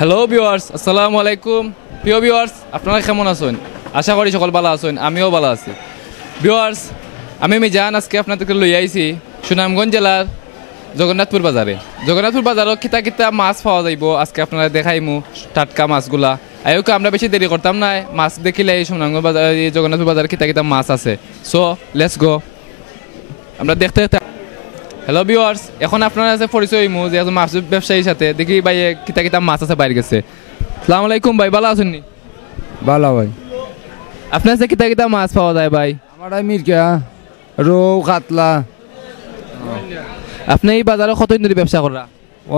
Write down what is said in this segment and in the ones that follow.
Hello viewers, আসসালামু আলাইকুম। প্রিয় ভিউয়ার্স, আপনারা কেমন আছেন? আশা করি সকল ভালো আছেন, আমিও ভালো আছি। ভিউয়ার্স, আমি মিজান আজকে আপনাদেরকে লই আইছি সুনামগঞ্জ জেলার জগন্নাথপুর বাজারে। জগন্নাথপুর বাজারও কিতা কিতা মাছ পাওয়া যাইব আজকে আপনারা দেখাইমু টাটকা মাছগুলা। আয়োকে আমরা বেশি দেরি করতাম না, মাছ দেখিলে এই সুনামগঞ্জ বাজার জগন্নাথপুর বাজারে কিতা কিতা মাছ আছে। সো লেটস গো, আমরা দেখতে। হ্যালো ভিউয়ার্স, এখন আপনারা আছে পরিচয় হইমু যে একজন মাছ ব্যবসায়ীর সাথে। দেখি ভাই কিতা কিতা মাছ আছে বাইরে গেছে। আসসালামু আলাইকুম ভাই, ভালো আছেন নি? ভালো ভাই। আপনার কাছে কিতা কিতা মাছ পাওয়া যায় ভাই? আমার মির্কা, রৌ, কাতলা। আপনি এই বাজারে কতদিন ধরে ব্যবসা করা? ও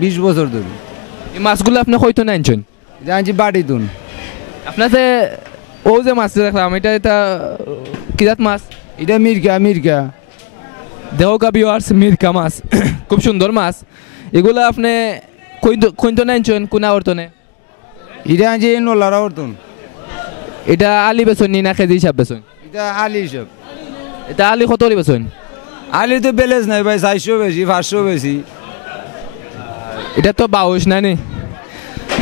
20 বছর ধরে। এই মাছগুলো আপনি কইতো না আনছেন? জানছি বাড়ি তুন। আপনার ও যে মাছ দেখলাম, এটা কি জাত মাছ? এটা মির্কা। দেহ ভিউয়ার্স, মির্কা মাছ খুব সুন্দর মাছ। এগুলো আপনি কইতো না আনছেন কোন আবর্তনে? এটা আনছি নলার আবর্তন। এটা আলি বেচন নি না কেজি হিসাব বেচন? এটা আলি হিসাব। এটা আলি কত আলি বেচন? আলি তো ব্যালেন্স নাই ভাই, 400 বেশি, 500 বেশি। এটা তো বাউস না নি?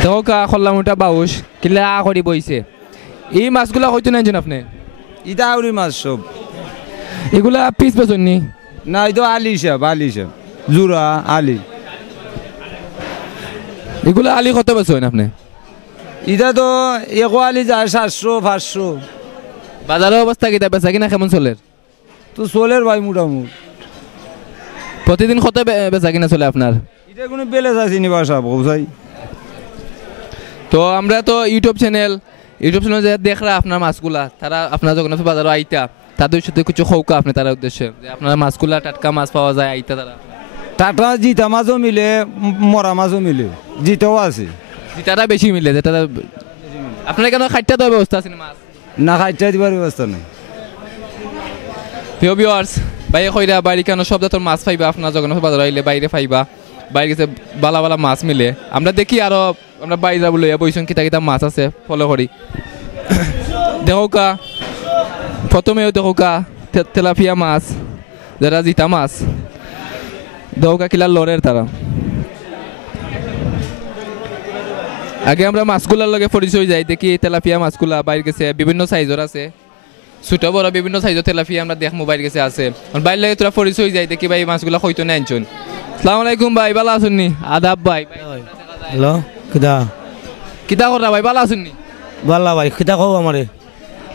দেখো খল্লাম ওটা বাউস কিলা করি বইছে। এই মাছগুলা কইতো না আনছেন আপনি? এটা আউরি মাছ সব। এগুলা পিস বেচন নি? না, এটা আলি হিসাব, জুরা আলি। এগুলা আলি কত বেচন আপনি? এটা তো এক আলি যায় 700, 500। বাজারের অবস্থা কিতা, বেচা কিনা কেমন চলে? তো চলের ভাই মোটামুটি। প্রতিদিন কত বেচা কিনা চলে আপনার? এটা কোনো বেলেন্স আছে নি বাসা বউসাই? তো আমরা তো ইউটিউব চ্যানেল যে দেখরা আপনার মাছগুলা, তারা আপনার জগন্নাথ বাজারও আইতা, তাদের সাথে কিছু খৌকা আপনি তার উদ্দেশ্যে যে আপনার মাছগুলা টাটকা মাছ পাওয়া যায় আইতা তারা। টাটা জিতা মাছও মিলে, মরা মাছও মিলে, জিতাও আছে। যেটা বেশি মিলে, যেটা আপনার কেন খাইটা দেওয়ার ব্যবস্থা আছে না মাছ? না, খাইটা দিবার ব্যবস্থা নেই। প্রিয় ভিউয়ার্স, বাইরে কইরা বাড়ি কেন সব জাতের মাছ পাইবা আপনার জগন্নাথ বাজার আইলে, বাইরে পাইবা। বাইরে গেছে বালা বালা মাছ মিলে। আমরা দেখি আরো, আমরা বাইরে যাবো লইয়া বইছেন কিতা কিতা মাছ আছে ফলো করি। দেখোকা প্রথমেও দেখোকা তেলাপিয়া মাছ, যারা জিতা মাছ দেখোকা কিলা লড়ের তারা। আগে আমরা মাছগুলার লগে পরিচয় যাই, দেখি তেলাপিয়া মাছগুলা বাইরে গেছে বিভিন্ন সাইজের আছে, ছোট বড় বিভিন্ন সাইজের তেলাপিয়া আমরা দেখ মোবাইল গেছে আছে। বাইরে লাগে তোরা পরিচয় যাই, দেখি ভাই মাছগুলা হইতো না আনছুন। আসসালামু আলাইকুম ভাই, ভালো আছেন নি? আদাব ভাই। হ্যালো, কিতা করা ভাই, ভালো আছেন নি? বাল্লা ভাই, কিতা কও আমারে?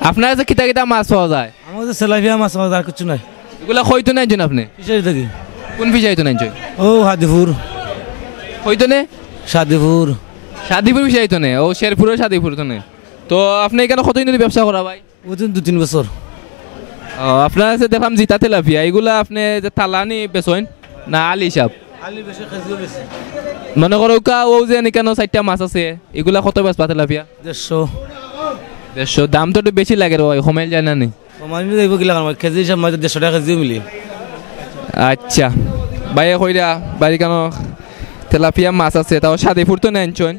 আপনার কাছে কিতা কিতা মাছ পাওয়া যায়? আমার কাছে সেলাভিয়া মাছ পাওয়া যায়, আর কিছু নাই। এগুলা হইতো না আনছুন আপনি? ফিশারি থেকে। কোন ফিশারিতো না আনছুন? ও হাদিপুর। হইতো না? সাদিপুর ফিশারিতো না? ও শেরপুরের সাদিপুর তো না? তো আপনি এখানে কতদিন ধরে ব্যবসা করা ভাই? ওদিন 2-3 বছর। আপনার কাছে দেখলাম জিতা তেলাপিয়া, এগুলা আপনি যে তালানি বেচেন না আলি হিসাব? আলি বেশি, খাজিও বেশি। মনে করো ও যে এখানে 4টা মাছ আছে, এগুলা কত বেচবা তেলাপিয়া? 150। দাম তো একটু বেশি লাগে রে ভাই, কমাইল যায় না নি? কমাইমি যাইব কি লাগাম, কেজি হিসাব মাঝে 150 টাকা কেজিও মিলি। আচ্ছা ভাই, কইরা বাড়ি কেন তেলাপিয়া মাছ আছে, তাও সাদিপুর তো নেন চন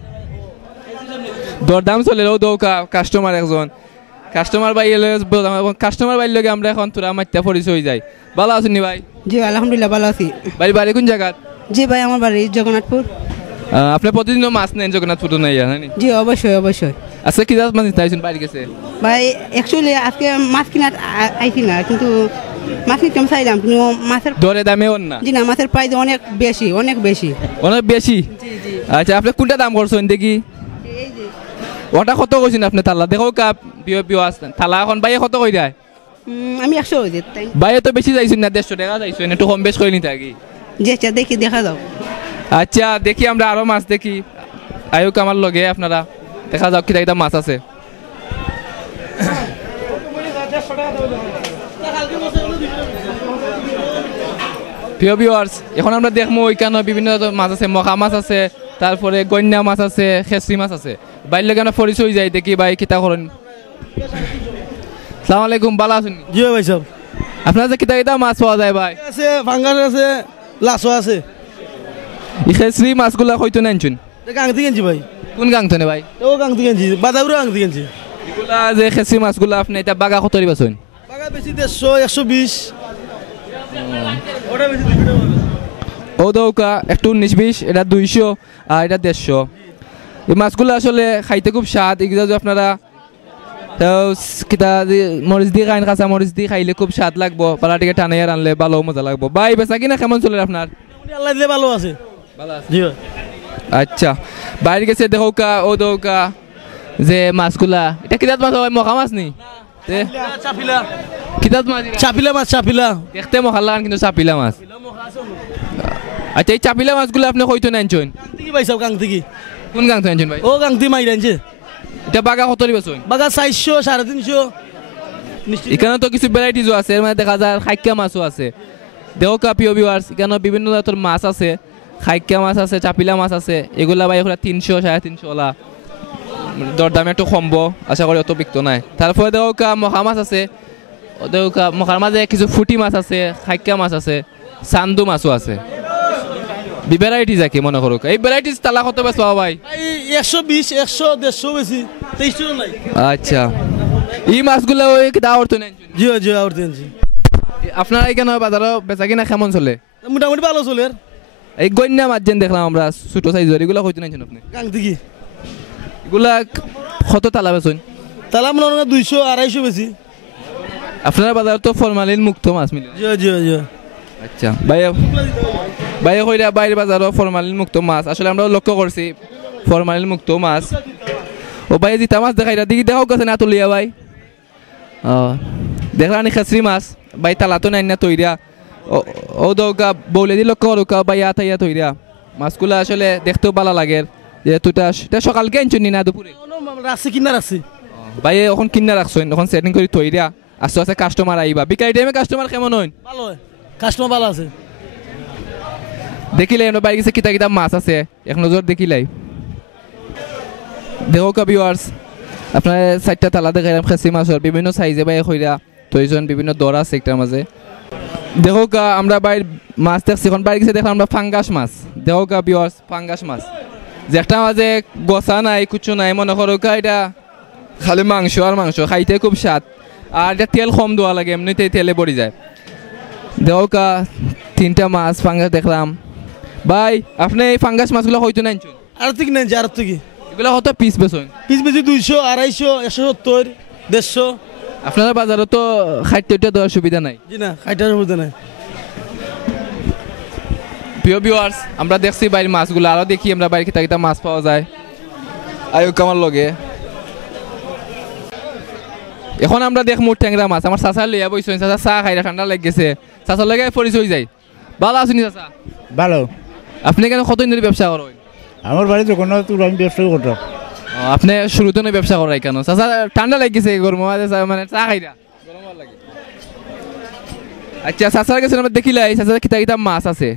দরদাম চলে দৌকা কাস্টমার একজন কাস্টমার বাইর লগে আমরা এখন তোরা মাত্রা পরিচয় যাই। ভালো আছেন নি ভাই? জি আলহামদুলিল্লাহ ভালো আছি। বাড়ি কোন জায়গা? জি ভাই, আমার বাড়ি জগন্নাথপুর। আপনি প্রতিদিনও মাছ নেন জগন্নাথপুর তো নাই? জি অবশ্যই। আচ্ছা, কি জাত মাছ নিতে বাইরে গেছে ভাই? অ্যাকচুয়ালি আজকে মাছ কিনা আইছি না, কিন্তু মাছ নিতে আমি চাইলাম, কিন্তু মাছের দরে দামে না? জি না, মাছের প্রাইস অনেক বেশি। অনেক বেশি? আচ্ছা, আপনি কোনটা দাম করছেন দেখি? ওটা কত কইছেন আপনি তালা? দেখো কাপ বিও আসতেন তালা এখন বাইরে কত কই যায়? আমি 100 হয়ে যেত। বাইরে তো বেশি যাইছেন না, 150 টাকা যাইছেন, একটু কম বেশ করে নিতে আগে। জি আচ্ছা, দেখি দেখা যাও। আচ্ছা দেখি, আমরা আরো মাছ দেখি। আয়ুক আমার লগে আপনারা দেখা যাও কিটা কিটা মাছ আছে। প্রিয় ভিউয়ার্স, এখন আমরা দেখবো ওইখানে বিভিন্ন মাছ আছে, মখা মাছ আছে, তারপরে গন্যা মাছ আছে, খেসরি মাছ আছে। বাইর লগে আমরা পরিচয় যাই, দেখি ভাই কিতা করেন। আসসালামু আলাইকুম, ভালো আছেন? জি ভাই সব। আপনার যে কিতা মাছ পাওয়া যায় ভাই? আছে ভাঙ্গার আছে, লাসো আছে। এই খেসরি মাছগুলা কইতো না আনছুন? গাং থেকে আনছি ভাই। কোন গাং থেকে ভাই? ও গাং থেকে আনছি, বাদাউরা গাং থেকে আনছি। এগুলা যে খেসরি মাছগুলা আপনি এটা বাগা কত দিবাছেন? বাগা বেশি 150, 120। ওটা বেশি 200 টাকা। ও দৌকা একটু 19-20 এটা 200 আর এটা 150 এই মাছগুলো আসলে খাইতে খুব স্বাদ এগুলো যদি আপনারা কিতা মরিচ দিয়ে খাইন কাঁচা মরিচ দিয়ে খাইলে খুব স্বাদ লাগবো পালাটিকে টানে আনলে ভালো মজা লাগবো ভাই বেচা কিনা কেমন চলে আপনার আল্লাহ দিলে ভালো আছে জি ভাই আচ্ছা বাইরে গেছে দেখোকা ও দৌকা যে মাছগুলা এটা কিতাত মাছ হয় মখা মাছ নি চাপিলা কিতাত মাছ চাপিলা মাছ চাপিলা দেখতে মখা লাগান কিন্তু চাপিলা মাছ আচ্ছা এই চাপিলা মাছগুলো আপনি কইতো নাইনছেন কি ভাই সব গাং থেকে কোন গাং তো আনছেন ভাই ও গাং থেকে মাইরা আনছে এটা বাগা কত লিবেছেন বাগা 400 350 এখানে তো কিছু ভ্যারাইটিজও আছে এর মানে দেখা যায় খাইকা মাছও আছে দেখো প্রিয় ভিউয়ার্স এখানে বিভিন্ন জাতের মাছ আছে খাইকা মাছ আছে চাপিলা মাছ আছে এগুলা ভাই এগুলা 300 350 ওলা দরদামে একটু কমবো আশা করি অত বিক্ত নাই তারপরে দেখো মখা মাছ আছে দেখো মখার মাঝে কিছু ফুটি মাছ আছে খাইকা মাছ আছে চান্দু মাছও আছে ভ্যারাইটিজ আছে মনে করো এই ভ্যারাইটিজ তালা কত বেশ পাওয়া ভাই 120 100 150 বেশি 23 নাই আচ্ছা এই মাছগুলো ওই দাওয়ার তো নেন জি জি আউট দেনছি আপনারা এখানে বাজারে বেচা কিনা কেমন চলে মোটামুটি ভালো চলে আর এই গন্যা মাছ যেন দেখলাম আমরা ছোট সাইজের এগুলো কইতে নাইছেন আপনি গাং থেকে এগুলা কত তালা বেচুন তালা মনে হয় 200 250 বেশি আপনার বাজার তো ফরমালিন মুক্ত মাছ মিলে জি জি জি আচ্ছা ভাই কইরা বাইরে বাজারও ফরমালিন মুক্ত মাছ আসলে আমরা লক্ষ্য করছি ফরমালিন মুক্ত মাছ ও ভাই জিতা মাছ দেখাইরা দেখি দেখাও গেছে না তুলিয়া ভাই দেখলানি খাসরি মাছ ভাই তালা তো নাই না তৈরা ও দৌকা বলে দি লক্ষ্য করুকা ভাই আতাইয়া তৈরা মাছগুলো আসলে দেখতেও ভালো লাগে যেহেতু এটা সকালকে আনছুন না দুপুরে রাখছি কিনা রাখছি ভাই এখন কিনা রাখছেন এখন সেটিং করে তৈরা আস্তে আস্তে কাস্টমার আইবা বিকাল টাইমে কাস্টমার কেমন হইন ভালো হয় কাস্টমার ভালো আছে দেখিলে বাইরে গেছে কিতা কিতা মাছ আছে এক নজর দেখিলাই দেখো ভিউয়ার্স আপনার 4টা তালা দেখাইলাম খাসি মাছের বিভিন্ন সাইজে ভাই কইরা তৈজন বিভিন্ন দর আছে একটার মাঝে দেখো আমরা বাইরে মাছ দেখছি এখন বাইরে গেছে দেখলাম আমরা ফাঙ্গাস মাছ দেখো ভিউয়ার্স ফাঙ্গাস মাছ যে একটা মাঝে গোসা নাই কুচু নাই মনে করো এটা খালি মাংস আর মাংস খাইতে খুব স্বাদ আর এটা তেল কম দেওয়া লাগে এমনিতেই তেলে পড়ে যায় দেখো 3টা মাছ ফাঙ্গাস দেখলাম ভাই আপনি এই ফাঙ্গাস মাছগুলো হয়তো নাইছেন আর ঠিক নাই আর থেকে এগুলো কত পিস বেচেন পিস বেশি 200 250 170 150 আপনার বাজারে তো খাইতে দেওয়ার সুবিধা নাই জি না খাইটার সুবিধা নাই প্রিয় ভিউয়ার্স আমরা দেখছি বাইরের মাছগুলো আরো দেখি আমরা বাইরে কিতা কিতা মাছ পাওয়া যায় আয়ু কামার লগে এখন আমরা দেখমু ট্যাংরা মাছ আমার চাচা লইয়া বইছেন চাচা চা খাইরা ঠান্ডা লেগে গেছে চাচার লগে পরিচয় যায় ভালো আছেন চাচা ভালো আপনি কেন কতদিন ধরে ব্যবসা করেন আমার বাড়ি জগন্নাথপুর আমি ব্যবসা করতাম আপনি শুরুতে নয় ব্যবসা করাই কেন চাচা ঠান্ডা লেগে গেছে গরম মানে চা খাইরা গরম লাগে আচ্ছা চাচার কাছে আমরা দেখিলাই চাচার কিতা কিতা মাছ আছে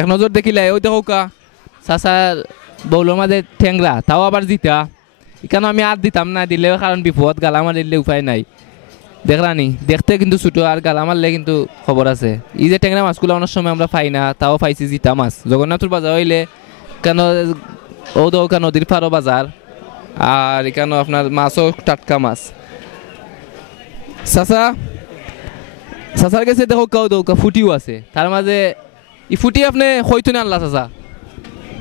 এক নজর দেখিলাই ওই দেখো চাচার বউলোর মাঝে ঠেংরা তাও আবার জিতা এখানে আমি আর দিতাম না দিলেও কারণ বিপদ গালা মারলে উপায় নাই দেখলানি দেখতে কিন্তু ছোটো আর গালা মারলে কিন্তু খবর আছে এই যে ট্যাংরা মাছগুলো অনেক সময় আমরা পাই না তাও পাইছি জিতা মাছ জগন্নাথপুর বাজার হইলে কেন ও দৌকা নদীর পাড়ো বাজার আর এখানে আপনার মাছও টাটকা মাছ চাচার কাছে দেখো কাউ দৌকা ফুটিও আছে তার মাঝে ই ফুটি আপনি হয়তো না আনলা চাচা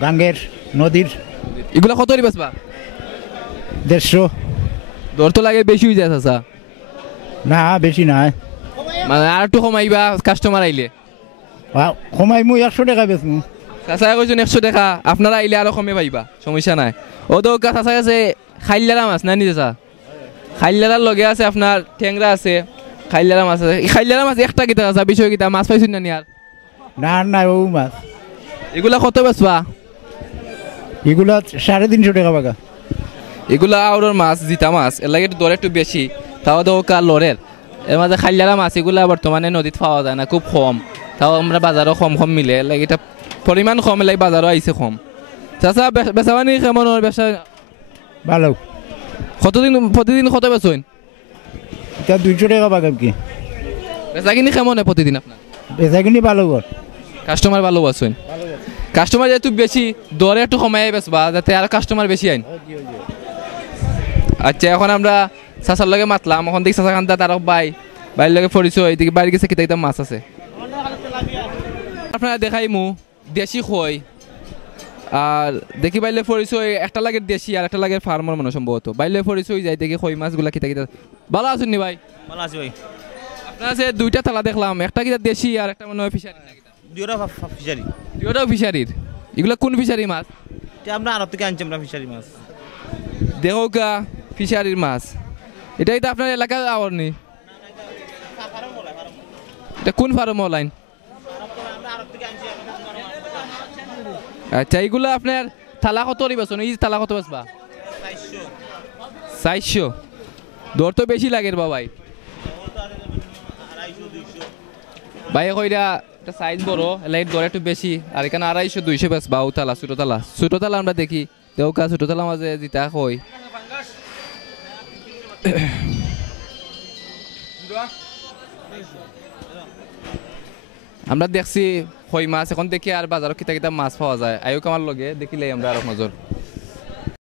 গাঙ্গের নদীর এগুলা কত বেচবা 150 দর তো লাগে বেশি হয়ে যায় চাচা না বেশি নাই মানে আর একটু কমাইবা কাস্টমার আইলে কমাই মু 100 টাকা বেচমু চাচা কইছেন 100 টাকা আপনারা আইলে আরো কমে পাইবা সমস্যা নাই ও তো চাচা কাছে খাইলারা মাছ না নি চাচা খাইলারার লগে আছে আপনার ঠ্যাংরা আছে খাইলারা মাছ আছে খাইলারা মাছ একটা কিতা চাচা বিষয় কিতা মাছ পাইছেন না নি আর না না ও মাছ এগুলা কত বেচবা এগুলা 350 টাকা বাগা এগুলা আউরের মাছ জিতা মাছ এর লাগে দর একটু বেশি তাও দেখো লরের এর মাঝে খাইলারা মাছ এগুলা বর্তমানে নদীত পাওয়া যায় না খুব কম তাও আমরা বাজারও কম মিলে লাগে এটা পরিমাণ কম লাগে বাজারও আইছে কম চাচা বেচাবানি কেমন ব্যবসা ভালো প্রতিদিন কত বেচেন এটা 200 টাকা বাগা কি বেচা কিনি কেমন হয় প্রতিদিন আপনার বেচা কিনি ভালো কর কাস্টমার ভালো আছেন কাস্টমার যেহেতু বেশি দরে একটু কমাই বেচবা যাতে আর কাস্টমার বেশি আইন আচ্ছা এখন আমরা চাচার লগে মাতলাম এখন দেখি চাচা কান্দা তার বাইরের লগে পরিচয় এদিকে বাইরে গেছে কিতা কিতা মাছ আছে আপনারা দেখাইমু দেশি খই আর দেখি বাইলে পরিচয় একটা লাগে দেশি আর একটা লাগে ফার্মার মনে সম্ভবত বাইলে পরিচয় যাই দেখি খই মাছগুলা কিতা কিতা ভালো আছেন নি ভাই ভালো আছি ভাই আপনার আছে দুইটা থালা দেখলাম একটা কিতা দেশি আর একটা মনে হয় ফিশারি দুইটা ফিশারি দুইটাও ফিশারির এগুলা কোন ফিশারি মাছ এটা আমরা আরব থেকে আনছি আমরা ফিশারি মাছ দেহকা ফিশারির মাছ এটাই তো আপনার এলাকার আওয়ার নি এটা কোন ফার্ম লাইন আচ্ছা এইগুলো আপনার থালা কত বেচন এই থালা কত বেচবা 400 দর তো বেশি লাগে রে বাবাই ভাই কইরা এটা সাইজ বড় লাইট দর একটু বেশি আর এখানে 250 200 বেচবা ও থালা ছোট থালা আমরা দেখি দেওকা ছোট থালা মাঝে যেটা কই আমরা দেখছি কই মাছ এখন দেখি আর বাজারে কিতা কিতা মাছ পাওয়া যায় আয়ুক আমার লগে দেখিলে আমরা আর নজর